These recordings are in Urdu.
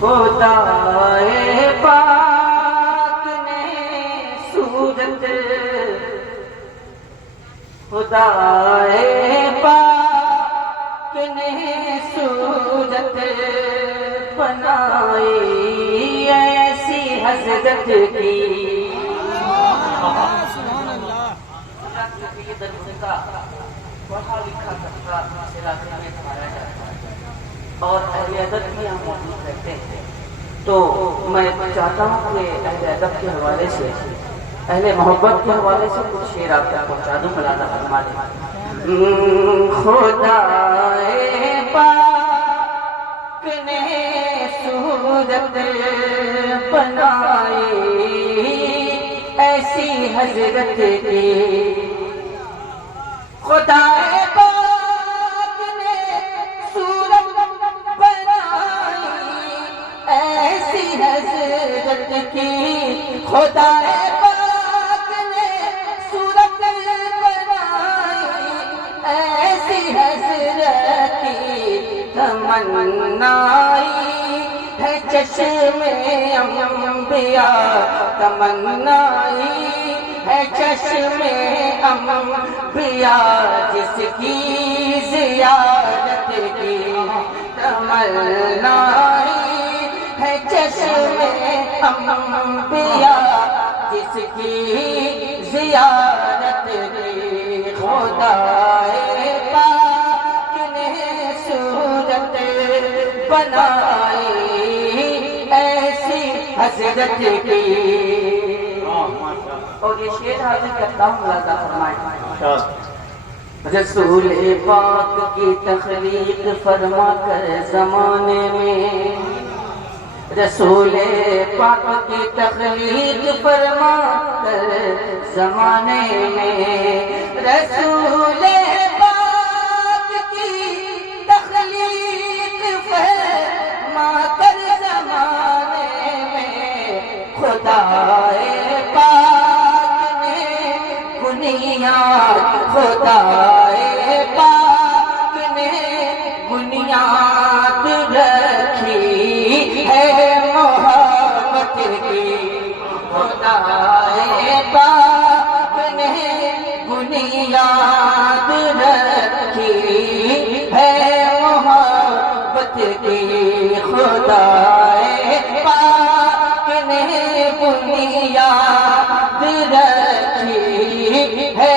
خدائے پاک نے صورت، خدائے پاک نے صورت بنائی ایسی حضرت کی۔ پڑھا لکھا طبقہ اس علاقے میں پایا جاتا ہے اور اہل ادب بھی یہاں موجود رہتے ہیں، تو میں چاہتا ہوں کہ اہل ادب کے حوالے سے، اہل محبت کے حوالے سے کچھ شعر آپ تک پہنچا دوں، مولانا فرما دیں۔ خدائے پاک نے صورت بنائی ایسی حضرت کی، خدائے پاک نے صورت بنائی ایسی حضرت کی، خدائے پاک نے صورت بنائی ایسی حضرت کی، تمنائی ہے چشم انبیاء، تمنائی ہے چشم انبیاء، جس کی زیارت کی تمنائی ہے چشم انبیاء، جس کی زیارت کی، خدائے پاک نے صورت بنائی ایسی حضرت کی۔ اور یہ شعر حاضر کرتا ہوں، ملاحظہ فرمائیں۔ رسول پاک کی تخلیق فرما کر زمانے میں، رسول پاک کی تخلیق فرما کر زمانے میں، رسول پاک کی تخلیق فرما کر زمانے میں، خدائے خدائے پاک نے بنیاد رکھی ہے محبت کی، خدائے پاک نے بنیاد رکھی ہے محبت کی، خدائے پاک نے بنیاد رکھی ہے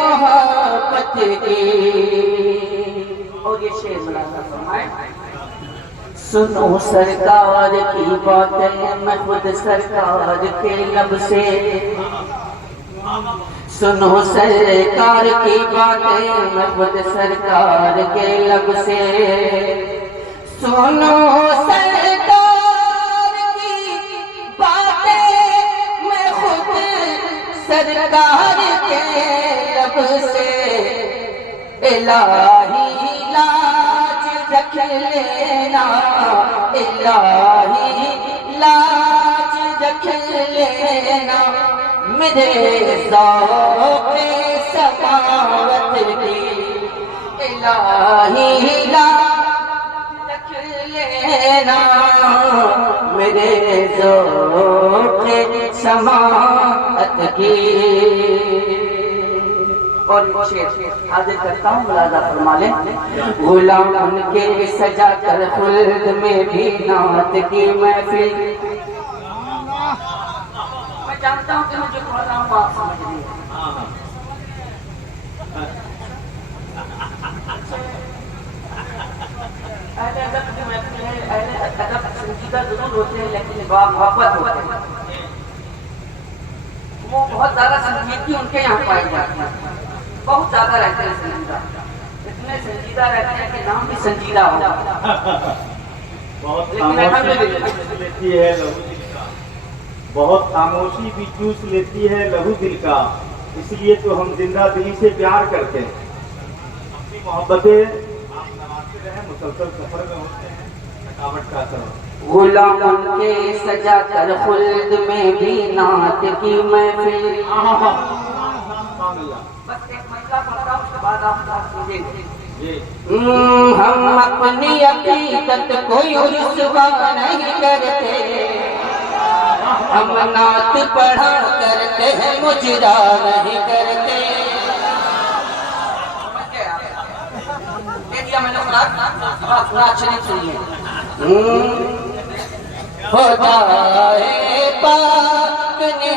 محبت کی۔ اور یہ شعر ملاحظہ فرمائیں۔ سنو سرکار کی باتیں میں خود سرکار کے لب سے، سنو سرکار کی باتیں میں خود سرکار کے لب سے، سنو سرکار کی باتیں میں خود سرکار کے لب سے، الہی لاج رکھ لینا، الہی لاج رکھ لینا، میرے ذوق سخاوت کی، الہی لاج رکھ لینا، میرے ذوق سماعت کی۔ اور شعر حاضر کرتا ہوں، ملاحظہ فرما لیں۔ غلام ان کے سجا کر خلد میں بھی نعت کی محفل، میں جانتا ہوں کہ مجھے پڑھ رہا ہوں آپ سمجھ رہی ہیں، اہل ادب کی محفل ہے، اہل ادب سنجیدہ ضرور ہوتے ہیں لیکن محبت ہوتے ہیں، وہ بہت زیادہ سنجیدگی ان کے یہاں پائی جاتی ہے، بہت زیادہ رہتے ہیں سنجیدہ، اتنے سنجیدہ رہتے ہیں کہ نام بھی سنجیدہ ہو، بہت خاموشی لیتی ہے لہو دل کا، بہت خاموشی بھی چوس لیتی ہے لہو دل کا، اس لیے تو ہم زندہ دلی سے پیار کرتے ہیں، اپنی محبتیں آپ نوازتے رہیں، مسلسل سفر میں ہوتے ہیں، تھکاوٹ کا اثر ہوتا ہے۔ غلاموں کے سجا کر خلد میں بھی نعت کی محفل، بس ایک مسئلہ پڑھتا ہوں، اس کے بعد آپ سمجھیں گے۔ ہم اپنی عقیدت کو رسوا نہیں کرتے، ہم نعت پڑھا کرتے ہیں مجرا نہیں کرتے۔ میں نے شریف سنیے، ہو جائے پاک نے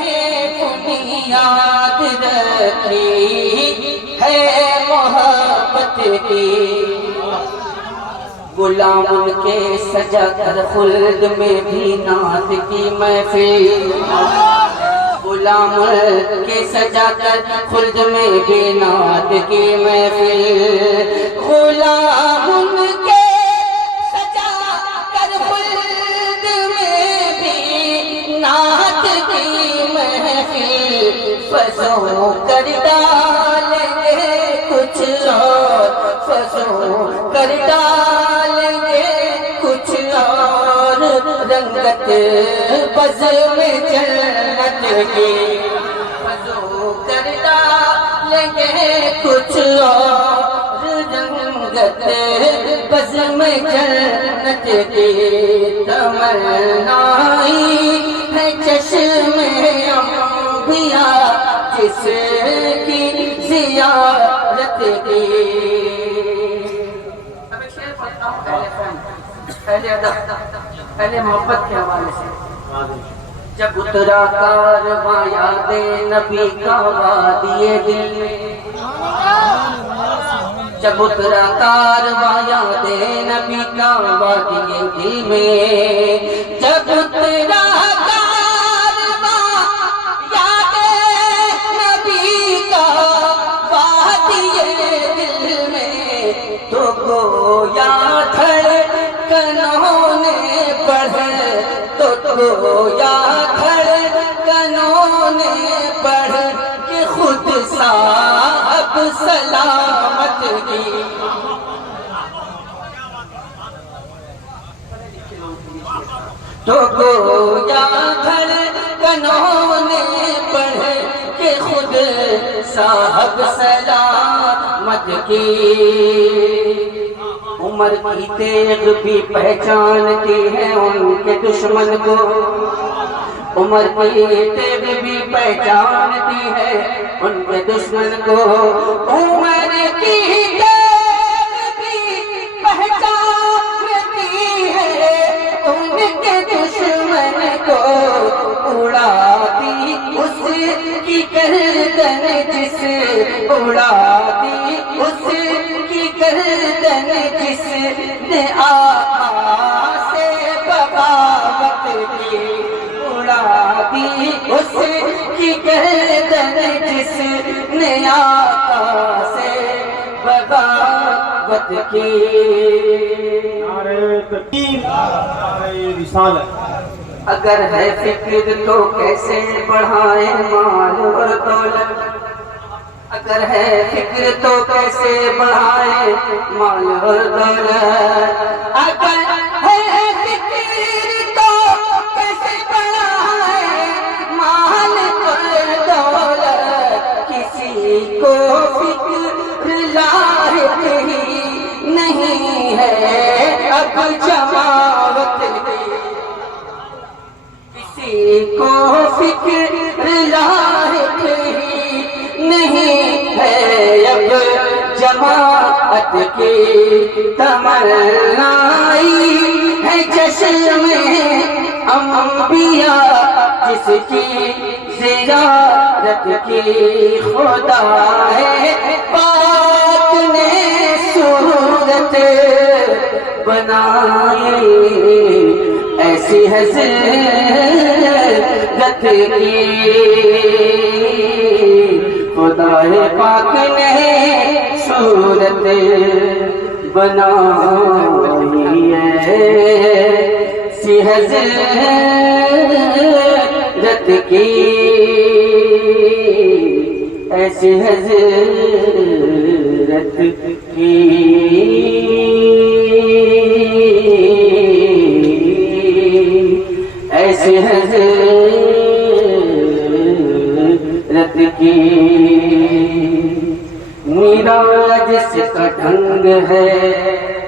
بنیاد رکھی ہے محبت کی، غلام ان کے سجا کر خلد میں بھی نعت کی محفل، غلام کے سجا کر خلد میں بھی نعت کی محفل، غلام ان کے سجا کر خلد میں بھی نعت کی محفل، فضوں کر ڈالیں گے کچھ اور، فضوں کر ڈالیں گے کچھ اور، رنگت بزم جنت کی، فضوں کر ڈالیں گے کچھ اور، رنگت بزم جنت کی، تمنائی ہے چشم انبیاء جس کی زیارت کی۔ پہلے محبت کے حوالے سے، جب اترا کارواں یاد نبی کا وادی دل میں، جب اترا کارواں یاد نبی کا وادی دل میں، جب اترا کارواں یاد نبی کا وادی دل میں، تو گویا دھڑکنوں نے بڑھ، تو گویا دھڑکنوں نے بڑھ کہ خود صاحب سلامت کی، تو گویا دھڑکنوں نے بڑھ کہ خود صاحب سلامت کی، عمر کی تیغ بھی پہچانتی ہے ان کے دشمن کو، عمر کی تیغ بھی پہچانتی ہے ان کے دشمن کو، عمر کی تیغ بھی پہچانتی ہے ان کے دشمن کو، اڑاتی اس کی گردن جس، اڑاتی اس کی گردن جس نے آقا سے بغاوت کی، اڑاتی اس کی گردن جس نے آقا سے بغاوت کی۔ نعرہ تکبیر، نعرہ رسالت۔ اگر ہے فکر تو کیسے بڑھائیں مال اور دولت، اگر ہے فکر تو کیسے بڑھائیں مال اور دولت، اگر ہے فکر تو کیسے بڑھائیں مال اور دولت، کسی کو فکر لاحق ہی نہیں ہے اب جماعت کی، کسی کو فکر لاحق ہی نہیں ہے اب جماعت کی، تمنائی ہے چشم انبیاء جس کی زیارت کی، خدا ہے پاک نے صورت بنائی ایسی حضرت کی، خدا پاک نے صورت بنائی ایسی حضرت کی، ایسی حضرت کی، ایسی حضرت کی، میرا جس کا ڈھنگ ہے